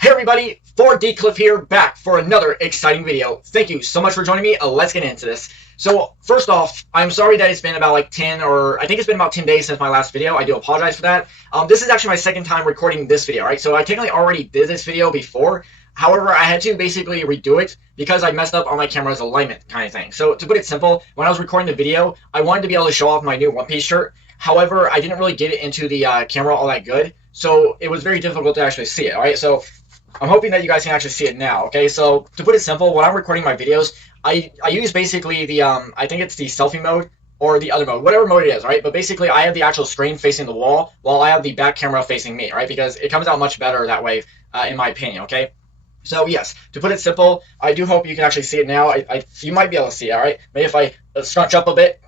Hey everybody, 4D Clif here, back for another exciting video. Thank you so much for joining me. Let's get into this. So first off, I'm sorry that it's been about like 10 or I think it's been about 10 days since my last video. I do apologize for that. This is actually my second time recording this video, right? So I technically already did this video before. However, I had to basically redo it because I messed up on my camera's alignment kind of thing. So to put it simple, when I was recording the video, I wanted to be able to show off my new One Piece shirt. However, I didn't really get it into the camera all that good. So it was very difficult to actually see it, all right? So I'm hoping that you guys can actually see it now, okay? So, to put it simple, when I'm recording my videos, I use basically the, I think it's the selfie mode, or the other mode, whatever mode it is, right? But basically, I have the actual screen facing the wall, while I have the back camera facing me, right? Because it comes out much better that way, in my opinion, okay? So, yes, to put it simple, I do hope you can actually see it now. You might be able to see it, all right? Maybe if I scrunch up a bit.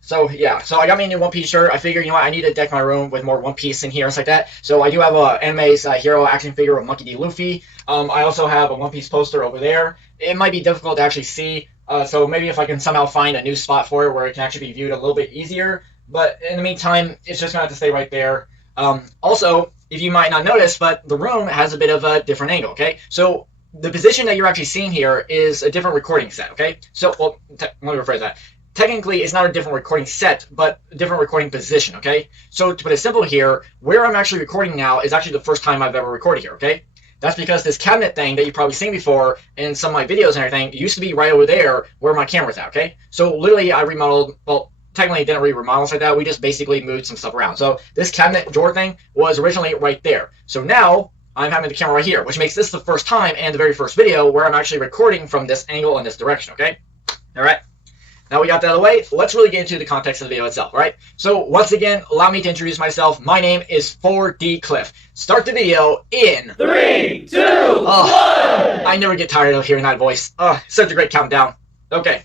So, yeah, so I got me a new One Piece shirt. I figured, you know what, I need to deck my room with more One Piece in here and stuff like that. So I do have a anime's hero action figure of Monkey D. Luffy. I also have a One Piece poster over there. It might be difficult to actually see, so maybe if I can somehow find a new spot for it where it can actually be viewed a little bit easier. But in the meantime, it's just going to have to stay right there. Also, if you might not notice, but the room has a bit of a different angle, okay? So the position that you're actually seeing here is a different recording set, okay? So, well, let me rephrase that. Technically, it's not a different recording set, but a different recording position, okay? So to put it simple here, where I'm actually recording now is actually the first time I've ever recorded here, okay? That's because this cabinet thing that you've probably seen before in some of my videos and everything used to be right over there where my camera's at, okay? So literally I remodeled, well, technically it didn't really remodel like that. We just basically moved some stuff around. So this cabinet drawer thing was originally right there. So now I'm having the camera right here, which makes this the first time and the very first video where I'm actually recording from this angle in this direction, okay? All right. Now we got that out of the way, let's really get into the context of the video itself, right? So once again, allow me to introduce myself. My name is 4D Clif. Start the video in 3, 2, 1! I never get tired of hearing that voice. Such a great countdown. Okay.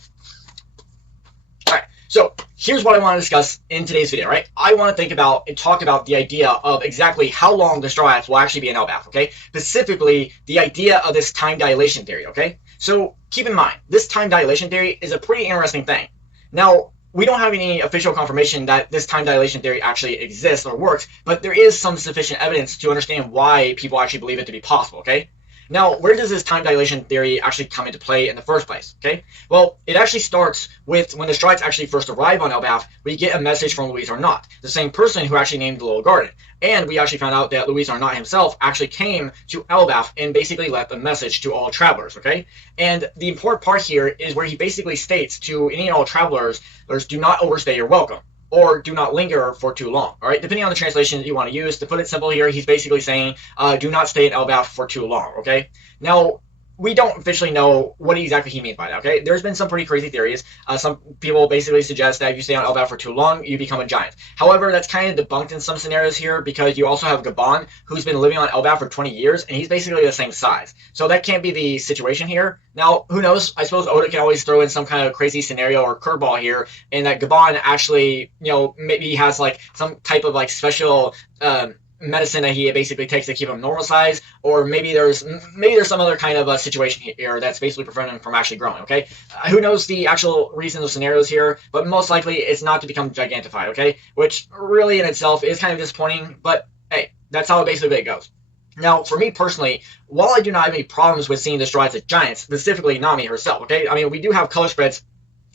Alright, so here's what I want to discuss in today's video, right? I want to think about and talk about the idea of exactly how long the Straw Hats will actually be in Elbaph, okay? Specifically, the idea of this time dilation theory, okay? So keep in mind, this time dilation theory is a pretty interesting thing. Now, we don't have any official confirmation that this time dilation theory actually exists or works, but there is some sufficient evidence to understand why people actually believe it to be possible, okay? Now, where does this time dilation theory actually come into play in the first place, okay? Well, it actually starts with when the Straw Hats actually first arrive on Elbaph, we get a message from Louise Arnott, the same person who actually named the little garden. And we actually found out that Louise Arnott himself actually came to Elbaph and basically left a message to all travelers, okay? And the important part here is where he basically states to any and all travelers, do not overstay your welcome, or do not linger for too long, all right? Depending on the translation that you want to use. To put it simple here, he's basically saying, do not stay in Elbaph for too long, okay? Now, we don't officially know what exactly he means by that, okay? There's been some pretty crazy theories. Some people basically suggest that if you stay on Elbaph for too long, you become a giant. However, that's kind of debunked in some scenarios here because you also have Gabon, who's been living on Elbaph for 20 years, and he's basically the same size. So that can't be the situation here. Now, who knows? I suppose Oda can always throw in some kind of crazy scenario or curveball here, and that Gabon actually, you know, maybe has like some type of like special medicine that he basically takes to keep him normal size, or maybe there's some other kind of a situation here that's basically preventing him from actually growing, okay? Who knows the actual reasons or scenarios here, but most likely it's not to become gigantified, okay? Which really in itself is kind of disappointing, but hey, that's how basically it goes. Now, for me personally, while I do not have any problems with seeing the Straw Hats as giants, specifically Nami herself, okay? I mean, we do have color spreads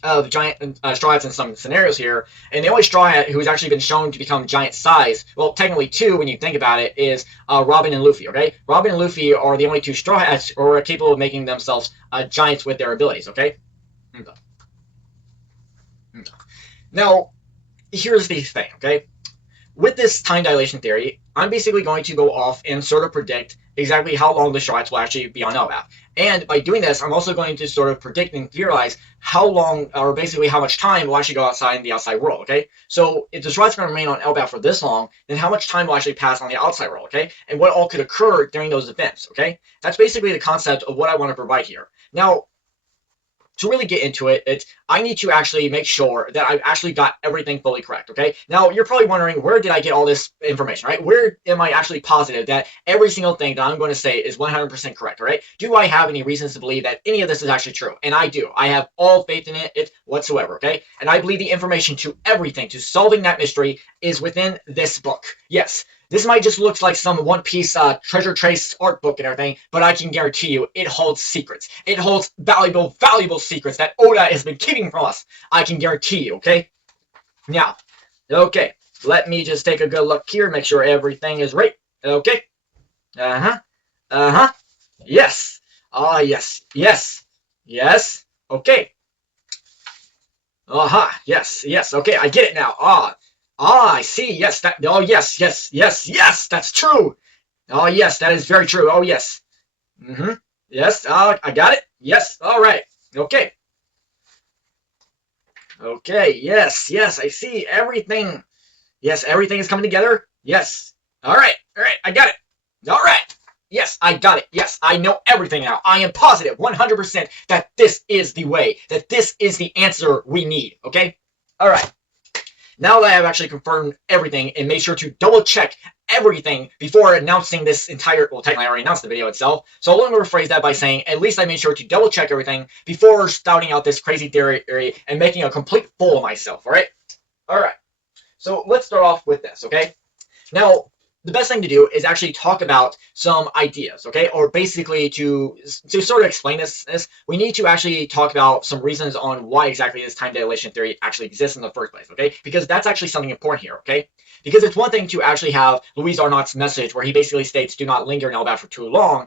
of giant Straw Hats in some scenarios here, and the only Straw Hat who's actually been shown to become giant size, well, technically two when you think about it, is Robin and Luffy, okay? Robin and Luffy are the only two Straw Hats who are capable of making themselves giants with their abilities, okay? Now, here's the thing, okay? With this time dilation theory, I'm basically going to go off and sort of predict exactly how long the Straw Hats will actually be on Elbaph. And by doing this, I'm also going to sort of predict and theorize how long, or basically how much time will actually go outside in the outside world, okay? So if the Straw Hats are going to remain on Elbaph for this long, then how much time will actually pass on the outside world, okay? And what all could occur during those events, okay? That's basically the concept of what I want to provide here. Now, to really get into it, I need to actually make sure that I've actually got everything fully correct, okay? Now, you're probably wondering, where did I get all this information, right? Where am I actually positive that every single thing that I'm going to say is 100% correct, all right? Do I have any reasons to believe that any of this is actually true? And I do. I have all faith in it whatsoever, okay? And I believe the information to everything, to solving that mystery, is within this book. Yes, This might just look like some One Piece treasure trace art book and everything, but I can guarantee you it holds secrets. It holds valuable, valuable secrets that Oda has been keeping from us. I can guarantee you, okay? Now, okay, let me just take a good look here, make sure everything is right. Okay. Uh-huh. Uh-huh. Yes. Ah, yes. Yes. Yes. Okay. Uh-huh. Yes. Yes. Okay, I get it now. I see. Yes, that. Oh, yes. Yes. Yes. Yes. That's true. Oh, yes. That is very true. Oh, yes. Mm-hmm. Yes. I got it. Yes. All right. Okay. Okay. Yes. Yes. I see everything. Yes. Everything is coming together. Yes. All right. All right. I got it. All right. Yes, I got it. Yes, I know everything now. I am positive 100% that this is the way, that this is the answer we need, okay? All right. Now that I have actually confirmed everything and made sure to double check everything before announcing this entire, well, technically I already announced the video itself, so let me rephrase that by saying at least I made sure to double check everything before spouting out this crazy theory and making a complete fool of myself, all right? All right. So let's start off with this, okay? Now, the best thing to do is actually talk about some ideas, okay? Or basically to sort of explain this, we need to actually talk about some reasons on why exactly this time dilation theory actually exists in the first place, okay? Because that's actually something important here, okay? Because it's one thing to actually have Louise Arnott's message where he basically states, do not linger in Elbaph for too long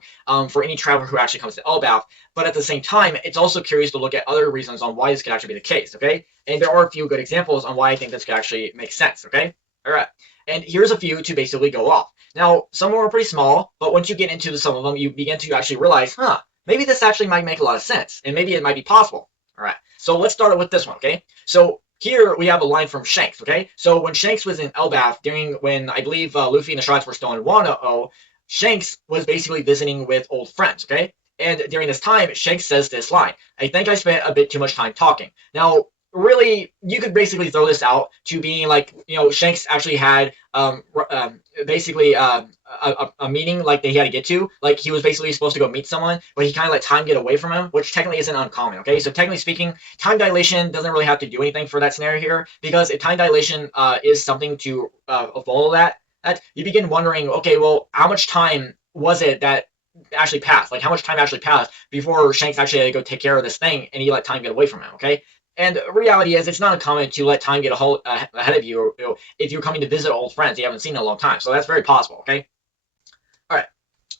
for any traveler who actually comes to Elbaph. But at the same time, it's also curious to look at other reasons on why this could actually be the case, okay? And there are a few good examples on why I think this could actually make sense, okay? All right. And here's a few to basically go off. Now, some of them are pretty small, but once you get into some of them, you begin to actually realize, maybe this actually might make a lot of sense, and maybe it might be possible. All right, so let's start with this one, okay? So here we have a line from Shanks, okay? So when Shanks was in Elbaph, during when I believe Luffy and the Sharks were still in Wano, Shanks was basically visiting with old friends, okay? And during this time, Shanks says this line, I think I spent a bit too much time talking. Now, really, you could basically throw this out to being like, Shanks actually had basically a meeting like that he had to get to. Like he was basically supposed to go meet someone, but he kind of let time get away from him, which technically isn't uncommon, okay? So technically speaking, time dilation doesn't really have to do anything for that scenario here, because if time dilation is something to follow that, you begin wondering, okay, well, how much time was it that actually passed? Like how much time actually passed before Shanks actually had to go take care of this thing and he let time get away from him, okay? And reality is, it's not uncommon to let time get ahead of you, or, if you're coming to visit old friends you haven't seen in a long time. So that's very possible, okay? All right.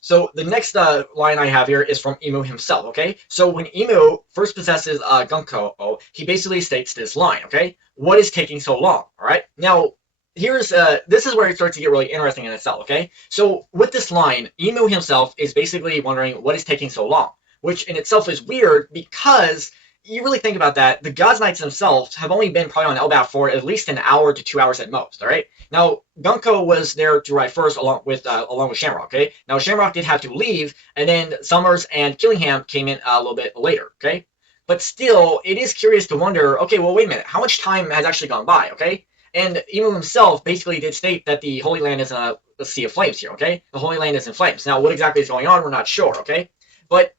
So the next line I have here is from Imu himself, okay? So when Imu first possesses Gunko, he basically states this line, okay? What is taking so long, all right? Now, here's this is where it starts to get really interesting in itself, okay? So with this line, Imu himself is basically wondering what is taking so long, which in itself is weird because you really think about that, the God's Knights themselves have only been probably on Elbaph for at least an hour to 2 hours at most, all right? Now, Gunko was there to ride first along with Shamrock, okay? Now, Shamrock did have to leave, and then Summers and Killingham came in a little bit later, okay? But still, it is curious to wonder, okay, well, wait a minute, how much time has actually gone by, okay? And Imu himself basically did state that the Holy Land is in a sea of flames here, okay? The Holy Land is in flames. Now, what exactly is going on, we're not sure, okay? But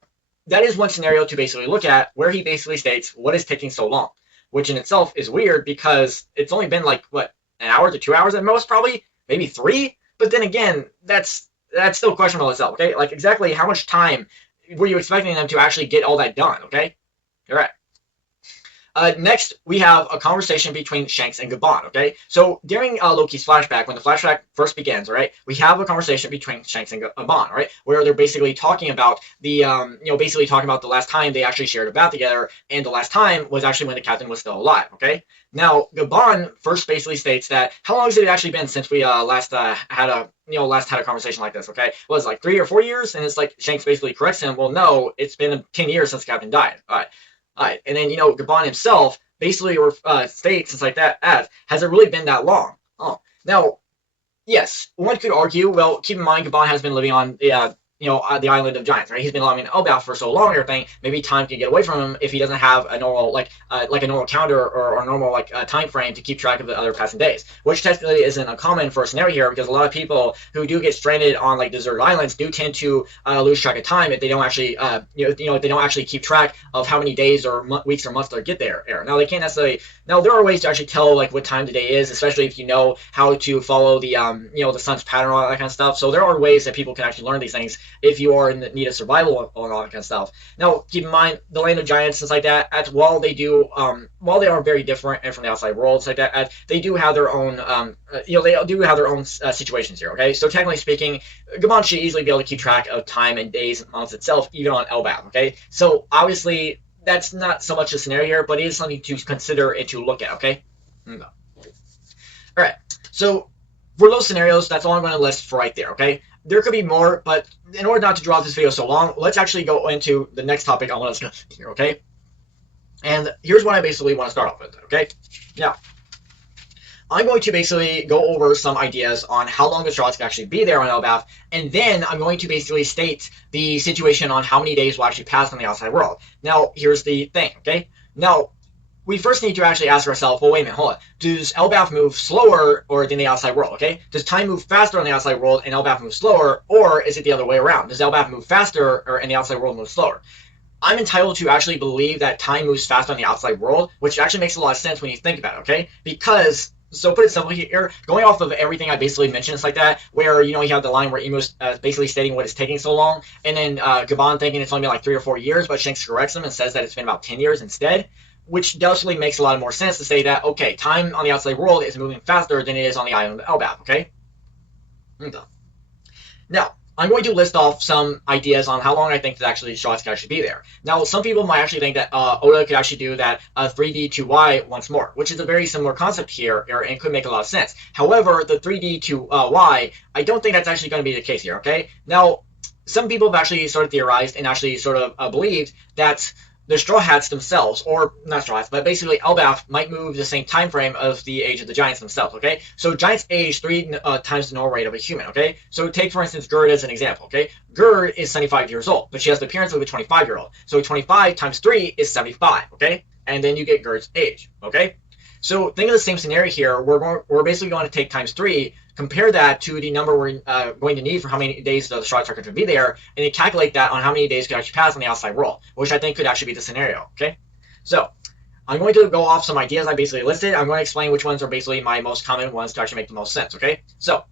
that is one scenario to basically look at where he basically states what is taking so long, which in itself is weird because it's only been like, what, an hour to 2 hours at most, probably? Maybe 3? But then again, that's still questionable itself, okay? Like, exactly how much time were you expecting them to actually get all that done, okay? All right. Next, we have a conversation between Shanks and Gabon, okay? So during Loki's flashback, when the flashback first begins, all right, we have a conversation between Shanks and Gabon, right, where they're basically talking about the, basically talking about the last time they actually shared a bath together, and the last time was actually when the captain was still alive, okay? Now, Gabon first basically states that, how long has it actually been since we last had a conversation like this, okay? Well, it's like 3 or 4 years, and it's like Shanks basically corrects him, well, no, it's been 10 years since the captain died, all right. And then, Gabon himself basically states, things like that, has it really been that long? Oh, now, yes, one could argue, well, keep in mind, Gabon has been living on the, the island of giants, right? He's been living in Elbaph for so long and everything. Maybe time can get away from him if he doesn't have a normal like a normal calendar or a normal time frame to keep track of the other passing days, which technically isn't uncommon for a scenario here, because a lot of people who do get stranded on like deserted islands do tend to lose track of time if they don't actually if they don't actually keep track of how many days or weeks or months they'll get there. Now they can't necessarily. Now there are ways to actually tell like what time the day is, especially if you know how to follow the the sun's pattern and all that kind of stuff. So there are ways that people can actually learn these things if you are in the need of survival and all that kind of stuff. Now keep in mind the land of giants, things like that. While they are very different and from the outside world, like that, they do have their own they do have their own situations here. Okay, so technically speaking, Gabon should easily be able to keep track of time and days and months itself, even on Elbaph. Okay, so obviously that's not so much a scenario here, but it is something to consider and to look at. Okay. All right. So for those scenarios, that's all I'm going to list for right there. Okay. There could be more, but in order not to draw this video so long, let's actually go into the next topic I want to discuss here. Okay. And here's what I basically want to start off with. Okay. Now, I'm going to basically go over some ideas on how long the straws can actually be there on Elbaph, and then I'm going to basically state the situation on how many days will actually pass on the outside world. Now, here's the thing, okay? Now, we first need to actually ask ourselves, well, wait a minute, hold on. Does Elbaph move slower or than the outside world, okay? Does time move faster on the outside world and Elbaph move slower, or is it the other way around? Does Elbaph move faster and the outside world move slower? I'm entitled to actually believe that time moves faster on the outside world, which actually makes a lot of sense when you think about it, okay? Because so put it simply here, going off of everything I basically mentioned, it's like that, where, you have the line where Imu's basically stating what it's taking so long, and then Gabon thinking it's only been like 3 or 4 years, but Shanks corrects him and says that it's been about 10 years instead, which definitely makes a lot more sense to say that, okay, time on the outside world is moving faster than it is on the island of Elbaph, okay? Now, I'm going to list off some ideas on how long I think that actually shots can actually be there. Now, some people might actually think that Oda could actually do that 3D to Y once more, which is a very similar concept here and could make a lot of sense. However, the 3D to Y, I don't think that's actually going to be the case here, okay? Now, some people have actually sort of theorized and actually sort of believed that the Straw Hats themselves, or not Straw Hats, but basically Elbaph might move the same time frame of the age of the giants themselves, okay? So giants age 3 times the normal rate of a human, okay? So take, for instance, Gerd as an example, okay? Gerd is 75 years old, but she has the appearance of a 25-year-old. So 25 times 3 is 75, okay? And then you get Gerd's age, okay? So think of the same scenario here. We're basically going to take times 3, compare that to the number we're going to need for how many days the straw are going to be there, and then calculate that on how many days could actually pass on the outside world, which I think could actually be the scenario, okay? So I'm going to go off some ideas I basically listed. I'm going to explain which ones are basically my most common ones to actually make the most sense, okay? So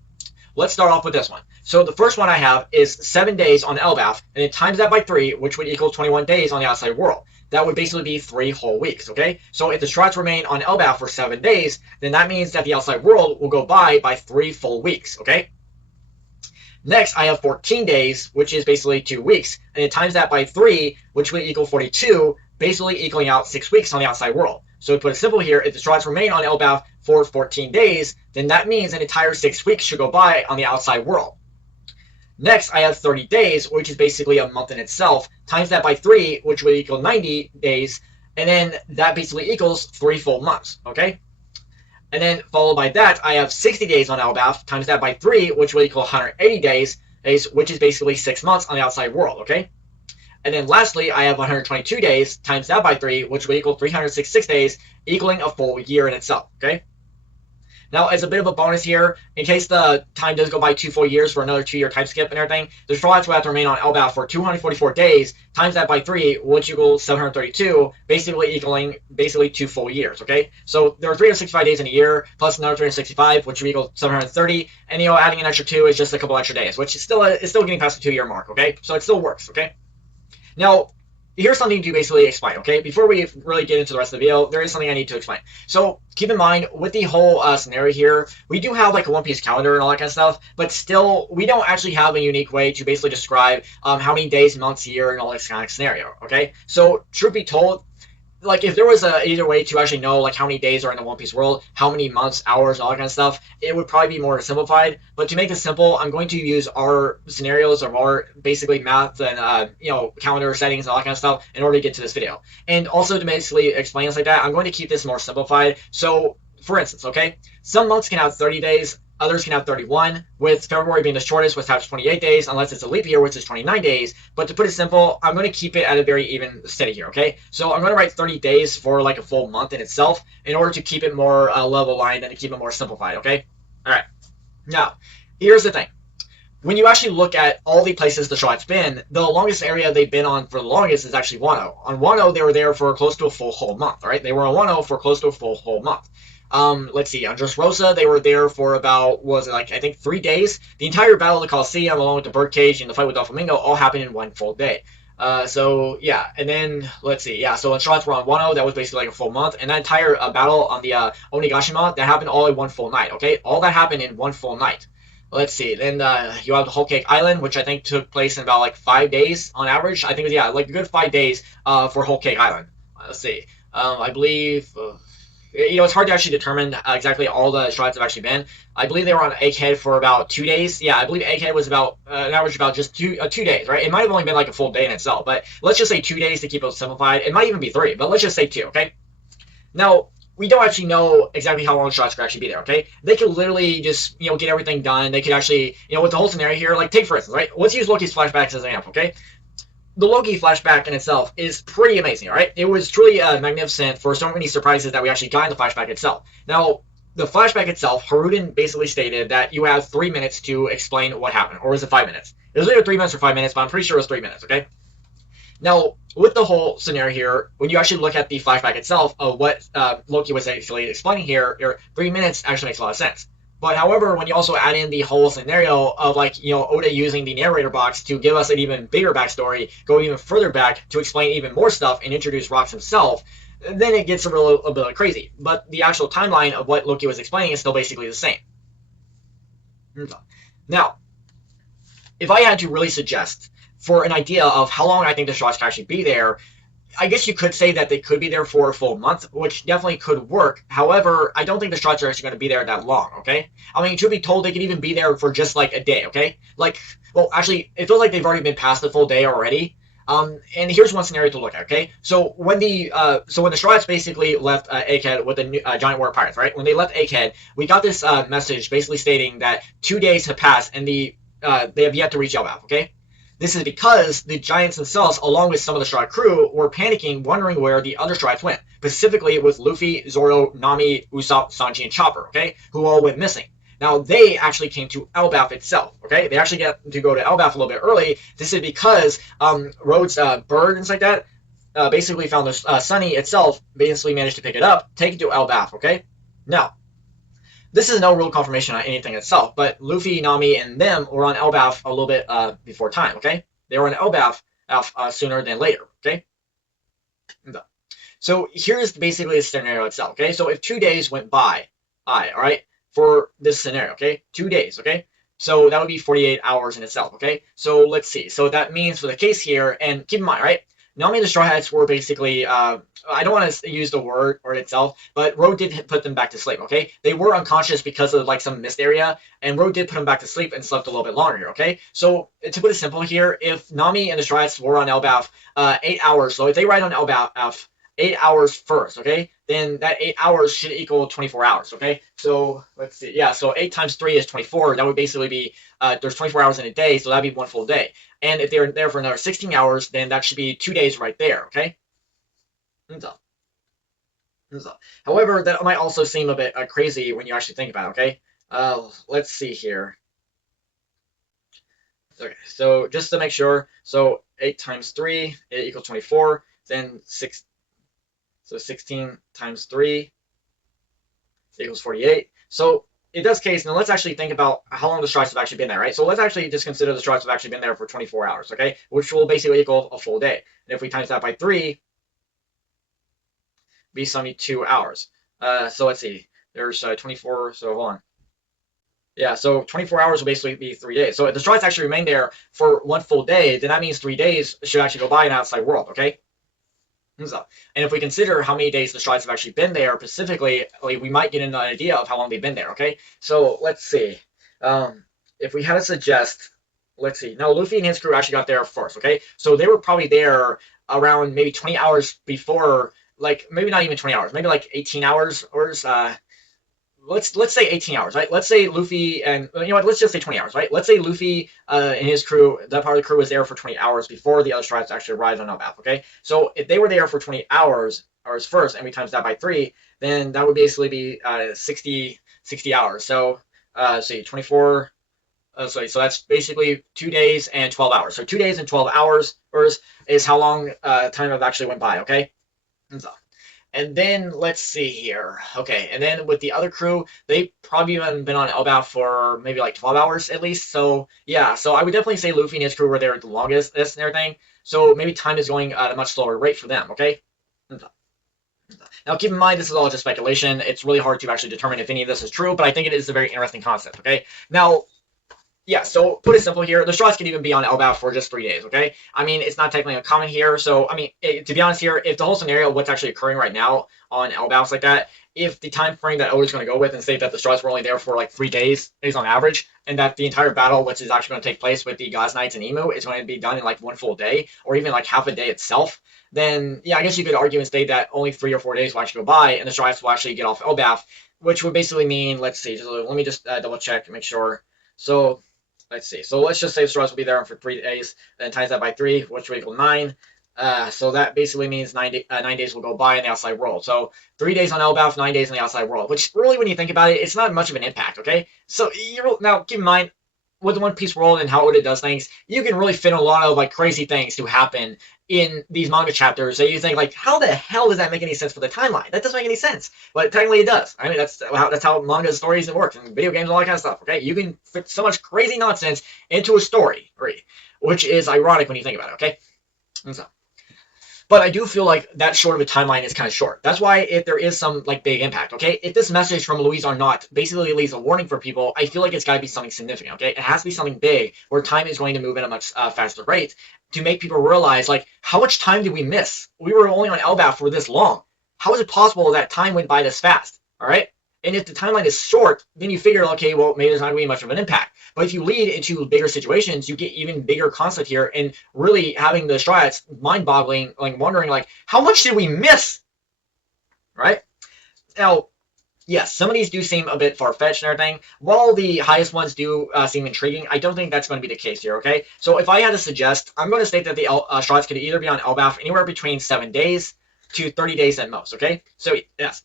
let's start off with this one. So the first one I have is 7 days on Elbaph, and then times that by 3, which would equal 21 days on the outside world. That would basically be 3 whole weeks, okay? So if the Strats remain on Elbaph for 7 days, then that means that the outside world will go by 3 full weeks, okay? Next, I have 14 days, which is basically 2 weeks, and then times that by 3, which would equal 42, basically equaling out 6 weeks on the outside world. So to put it simple here, if the Strats remain on Elbaph for 14 days, then that means an entire 6 weeks should go by on the outside world. Next, I have 30 days, which is basically a month in itself, times that by 3, which would equal 90 days, and then that basically equals 3 full months, okay? And then followed by that, I have 60 days on Elbaph, times that by 3, which would equal 180 days, which is basically 6 months on the outside world, okay? And then lastly, I have 122 days, times that by 3, which would equal 366 days, equaling a full year in itself, okay? Now, as a bit of a bonus here, in case the time does go by 2 full years for another 2-year time skip and everything, the Straw Hats will have to remain on Elbaph for 244 days, times that by 3, which equals 732, basically equaling 2 full years, okay? So there are 365 days in a year, plus another 365, which would equal 730, and, adding an extra 2 is just a couple extra days, which is still getting past the 2-year mark, okay? So it still works, okay? Now, here's something to basically explain, okay? Before we really get into the rest of the video, there is something I need to explain. So keep in mind, with the whole scenario here, we do have like a One Piece calendar and all that kind of stuff, but still, we don't actually have a unique way to basically describe how many days, months, year, and all this kind of scenario, okay? So truth be told, like if there was either way to actually know like how many days are in the One Piece world, how many months, hours, all that kind of stuff, it would probably be more simplified. But to make this simple, I'm going to use our scenarios or our basically math and calendar settings and all that kind of stuff in order to get to this video. And also to basically explain this like that, I'm going to keep this more simplified. So for instance, okay, some months can have 30 days. Others can have 31, with February being the shortest, which has 28 days, unless it's a leap year, which is 29 days. But to put it simple, I'm going to keep it at a very even steady here, okay? So I'm going to write 30 days for like a full month in itself in order to keep it more level lined and to keep it more simplified, okay? All right. Now, here's the thing. When you actually look at all the places the Straw Hats been, the longest area they've been on for the longest is actually Wano. On Wano, they were there for close to a full whole month, right? They were on Wano for close to a full whole month. Let's see, on Dressrosa, they were there for about, was it like, I think 3 days? The entire Battle of the Coliseum, along with the Birdcage and the fight with Doflamingo, all happened in one full day. So, yeah, and then, let's see, yeah, so when Straw Hats were on Wano, that was basically like a full month, and that entire battle on the Onigashima, that happened all in one full night, okay? All that happened in one full night. Let's see. Then you have the Whole Cake Island, which I think took place in about like 5 days on average. I think it was, yeah, like a good 5 days for Whole Cake Island. Let's see. I believe, it's hard to actually determine exactly all the Straw Hats have actually been. I believe they were on Egghead for about 2 days. Yeah, I believe Egghead was about an average about just 2 days, right? It might have only been like a full day in itself, but let's just say 2 days to keep it simplified. It might even be 3, but let's just say 2, okay? Now, we don't actually know exactly how long Straw Hats could actually be there, okay? They could literally just, get everything done. They could actually, with the whole scenario here, like, take for instance, right? Let's use Loki's flashbacks as an example, okay? The Loki flashback in itself is pretty amazing, all right? It was truly magnificent for so many surprises that we actually got in the flashback itself. Now, the flashback itself, Haruden basically stated that you have 3 minutes to explain what happened, or was it 5 minutes? It was either 3 minutes or 5 minutes, but I'm pretty sure it was 3 minutes, okay? Now, with the whole scenario here, when you actually look at the flashback itself of what Loki was actually explaining here, 3 minutes actually makes a lot of sense. But however, when you also add in the whole scenario of like, Oda using the narrator box to give us an even bigger backstory, go even further back to explain even more stuff and introduce Rox himself, then it gets a bit crazy. But the actual timeline of what Loki was explaining is still basically the same. Now, if I had to really suggest for an idea of how long I think the Straw Hats could actually be there, I guess you could say that they could be there for a full month, which definitely could work. However, I don't think the Straw Hats are actually going to be there that long, okay? I mean, truth be told, they could even be there for just like a day, okay? Like, well, actually, it feels like they've already been past the full day already. And here's one scenario to look at, okay? So when the Straw Hats basically left Egghead with the new, Giant War Pirates, right? When they left Egghead, we got this message basically stating that 2 days have passed and they have yet to reach Elbaph, okay? This is because the Giants themselves, along with some of the Straw Hat crew, were panicking, wondering where the other Straw Hats went. Specifically with Luffy, Zoro, Nami, Usopp, Sanji, and Chopper, okay? Who all went missing. Now, they actually came to Elbaph itself, okay? They actually got to go to Elbaph a little bit early. This is because Rhodes' bird and stuff like that basically found the Sunny itself, basically managed to pick it up, take it to Elbaph, okay? Now, this is no real confirmation on anything itself, but Luffy, Nami, and them were on Elbaph a little bit before time, okay? They were on Elbaph sooner than later, okay? So here's basically the scenario itself, okay? So if 2 days went by, all right, for this scenario, okay? 2 days, okay? So that would be 48 hours in itself, okay? So let's see. So that means for the case here, and keep in mind, right? Nami and the Straw Hats were basically, I don't want to use the word itself, but Road did put them back to sleep, okay? They were unconscious because of like some mist area, and Road did put them back to sleep and slept a little bit longer here, okay? So to put it simple here, if Nami and the Straw Hats were on Elbaph 8 hours, so if they ride on Elbaph 8 hours first, okay, then that 8 hours should equal 24 hours, okay? So let's see, yeah, so 8 times 3 is 24. That would basically be, there's 24 hours in a day, so that'd be one full day. And if they're there for another 16 hours, then that should be 2 days right there, okay? However, that might also seem a bit crazy when you actually think about it, okay? Let's see here. Okay, so just to make sure, so 8 times 3 equals 24, then 6. So 16 times 3 equals 48. So in this case, now let's actually think about how long the Straw Hats have actually been there, right? So let's actually just consider the Straw Hats have actually been there for 24 hours, okay? Which will basically equal a full day. And if we times that by 3, be 72 hours. So let's see. There's 24, so hold on. Yeah, so 24 hours will basically be 3 days. So if the Straw Hats actually remain there for one full day, then that means 3 days should actually go by in the outside world, okay? And if we consider how many days the Straw Hats have actually been there specifically, we might get an idea of how long they've been there, okay? So let's see. If we had to suggest, let's see. Now, Luffy and his crew actually got there first, okay? So they were probably there around maybe 20 hours before, like maybe not even 20 hours, maybe like 18 hours or let's say 18 hours, right? Let's say Luffy and you know what? Let's just say 20 hours, right? Let's say Luffy and his crew, that part of the crew was there for 20 hours before the other stripes actually arrived on Elbaph. Okay, so if they were there for 20 hours first, and we times that by 3, then that would basically be 60 hours. So see 24. So that's basically 2 days and 12 hours. So 2 days and 12 hours is how long time have actually went by. Okay. And then let's see here. Okay, and then with the other crew, they probably haven't been on Elbaph for maybe like 12 hours at least. So yeah, so I would definitely say Luffy and his crew were there the longest, this and everything. So maybe time is going at a much slower rate for them. Okay. Now keep in mind this is all just speculation. It's really hard to actually determine if any of this is true, but I think it is a very interesting concept. Okay. Now. Yeah, so put it simple here, the straws can even be on Elbaph for just 3 days, okay? I mean, it's not technically uncommon here, so, I mean, to be honest here, if the whole scenario, what's actually occurring right now on Elbaphs like that, if the time frame that Oda's going to go with and say that the straws were only there for like 3 days is on average, and that the entire battle, which is actually going to take place with the God's Knights and Imu, is going to be done in like 1 full day, or even like half a day itself, then, yeah, I guess you could argue and state that only 3 or 4 days will actually go by, and the straws will actually get off Elbaph, which would basically mean, let's see, let me just double check and make sure. So, let's see. So let's just say the straws will be there for 3 days, then times that by 3, which will equal 9. So that basically means 9 days will go by in the outside world. So 3 days on Elbaph, 9 days in the outside world, which really, when you think about it, it's not much of an impact, okay? So now keep in mind, with the One Piece world and how Oda does things, you can really fit a lot of like crazy things to happen in these manga chapters that you think like, how the hell does that make any sense for the timeline? That doesn't make any sense, but technically it does. I mean, that's how manga stories work and video games and all that kind of stuff. Okay, you can fit so much crazy nonsense into a story, which is ironic when you think about it. Okay, and so. But I do feel like that short of a timeline is kind of short. That's why if there is some like big impact, okay? If this message from Louise or not basically leaves a warning for people, I feel like it's got to be something significant, okay? It has to be something big where time is going to move at a much faster rate to make people realize, like, how much time did we miss? We were only on Elbaph for this long. How is it possible that time went by this fast, all right? And if the timeline is short, then you figure, okay, well, maybe there's not going to be much of an impact. But if you lead into bigger situations, you get even bigger concept here, and really having the Strats mind-boggling, like wondering, like, how much did we miss? Right? Now, yes, some of these do seem a bit far-fetched and everything. While the highest ones do seem intriguing, I don't think that's going to be the case here, okay? So if I had to suggest, I'm going to state that the Strats could either be on Elbaph anywhere between 7 days to 30 days at most, okay? So, yes.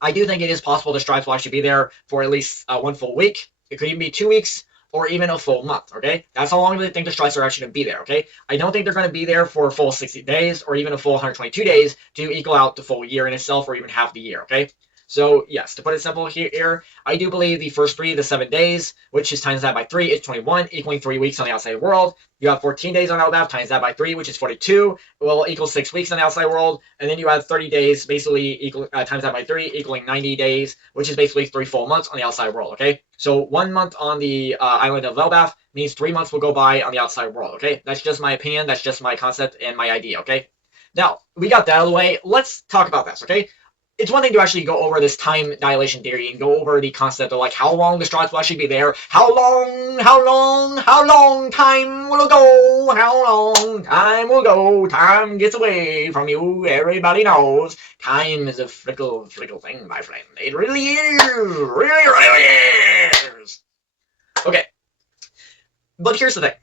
I do think it is possible the stripes will actually be there for at least 1 full week. It could even be 2 weeks or even a full month, okay? That's how long they think the stripes are actually going to be there, okay? I don't think they're going to be there for a full 60 days or even a full 122 days to equal out the full year in itself or even half the year, okay? So, yes, to put it simple here, I do believe the first 3, the 7 days, which is times that by 3, is 21, equaling 3 weeks on the outside world. You have 14 days on Elbaph, times that by 3, which is 42, will equal 6 weeks on the outside world. And then you have 30 days, basically, times that by 3, equaling 90 days, which is basically 3 full months on the outside world, okay? So 1 month on the island of Elbaph means 3 months will go by on the outside world, okay? That's just my opinion, that's just my concept and my idea, okay? Now, we got that out of the way. Let's talk about this, okay? It's one thing to actually go over this time dilation theory and go over the concept of like how long the Strats will actually be there, how long time will go, how long time will go, time gets away from you, everybody knows, time is a fickle thing, my friend, it really is, okay, but here's the thing,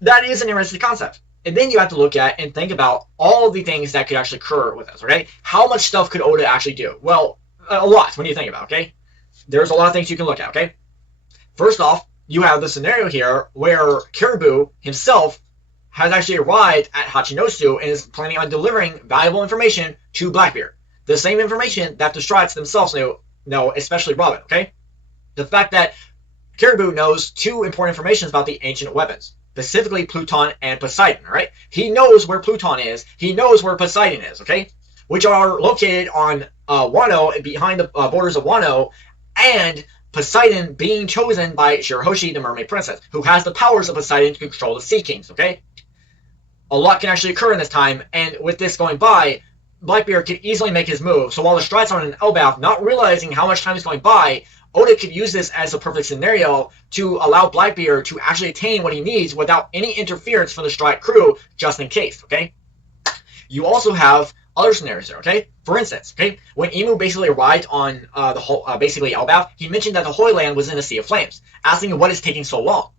that is an interesting concept. And then you have to look at and think about all the things that could actually occur with this, okay? How much stuff could Oda actually do? Well, a lot when you think about it, okay? There's a lot of things you can look at, okay? First off, you have the scenario here where Caribou himself has actually arrived at Hachinosu and is planning on delivering valuable information to Blackbeard. The same information that the Strats themselves know, especially Robin, okay? The fact that Caribou knows 2 important information about the ancient weapons. Specifically Pluton and Poseidon, right? He knows where Pluton is. He knows where Poseidon is, okay? Which are located on Wano, behind the borders of Wano, and Poseidon being chosen by Shirahoshi, the Mermaid Princess, who has the powers of Poseidon to control the Sea Kings, okay? A lot can actually occur in this time, and with this going by, Blackbeard can easily make his move. So while the Strats are in Elbaph, not realizing how much time is going by, Oda could use this as a perfect scenario to allow Blackbeard to actually attain what he needs without any interference from the Strat crew, just in case, okay? You also have other scenarios here, okay? For instance, okay, when Imu basically arrived on the whole, basically Elbaph, he mentioned that the Holy Land was in a sea of flames, asking what is taking so long.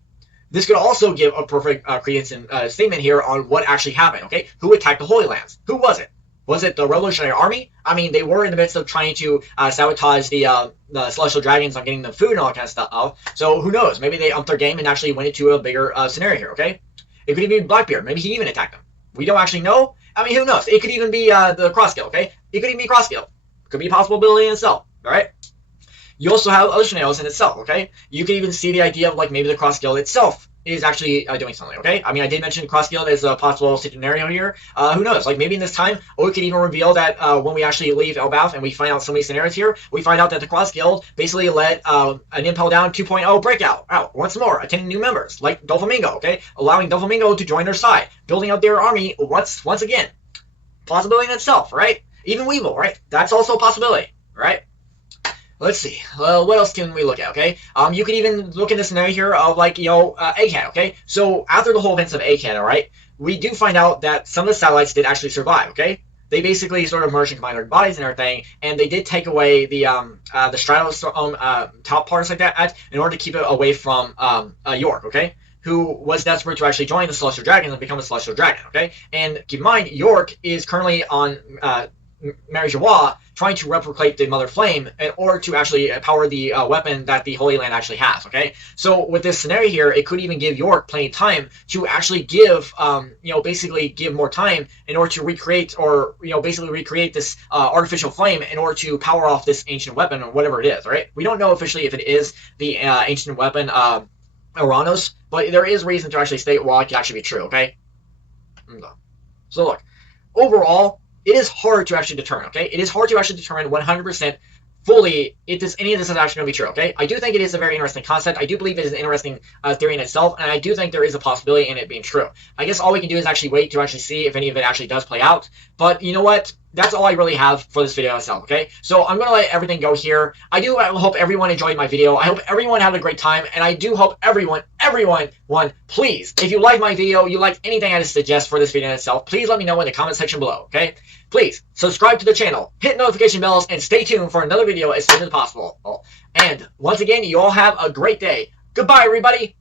This could also give a perfect credence and statement here on what actually happened, okay? Who attacked the Holy Lands? Who was it? Was it the Revolutionary Army? I mean, they were in the midst of trying to sabotage the Celestial Dragons on getting the food and all that kind of stuff. So who knows? Maybe they upped their game and actually went into a bigger scenario here, okay? It could even be Blackbeard. Maybe he even attacked them. We don't actually know. I mean, who knows? It could even be the Cross Guild, okay? It could even be Cross Guild. Could be a possibility in itself, all right? You also have other scenarios in itself, okay? You could even see the idea of, like, maybe the Cross Guild itself is actually doing something, okay? I mean, I did mention Cross Guild as a possible scenario here. Who knows? Like, maybe in this time, or we could even reveal that when we actually leave Elbaph and we find out so many scenarios here, we find out that the Cross Guild basically let an Impel Down 2.0 breakout out once more, attending new members, like Doflamingo, okay? Allowing Doflamingo to join their side, building out their army once again. Possibility in itself, right? Even Weevil, right? That's also a possibility, right? Let's see. What else can we look at, okay? You could even look at the scenario here of, like, you know, ACAT, okay? So, after the whole events of ACAT, alright, we do find out that some of the satellites did actually survive, okay? They basically sort of merged and combined their bodies and everything, and they did take away the Stratosome top parts like that in order to keep it away from York, okay? Who was desperate to actually join the Celestial Dragons and become a Celestial Dragon, okay? And keep in mind, York is currently on Mary Joie, trying to replicate the Mother Flame in order to actually power the weapon that the Holy Land actually has, okay? So with this scenario here, it could even give York plenty of time to actually give, you know, basically give more time in order to recreate, or, you know, basically recreate this artificial flame in order to power off this ancient weapon or whatever it is, right? We don't know officially if it is the ancient weapon, Uranus, but there is reason to actually state why it could actually be true, okay? So look, overall, it is hard to actually determine, okay? It is hard to actually determine 100% fully if any of this is actually going to be true, okay? I do think it is a very interesting concept. I do believe it is an interesting theory in itself, and I do think there is a possibility in it being true. I guess all we can do is actually wait to actually see if any of it actually does play out. But you know what? That's all I really have for this video itself, okay? So I'm going to let everything go here. I hope everyone enjoyed my video. I hope everyone had a great time, and I do hope everyone, please, if you like my video, you like anything I suggest for this video itself, please let me know in the comment section below, okay? Please, subscribe to the channel, hit notification bells, and stay tuned for another video as soon as possible. And once again, you all have a great day. Goodbye, everybody!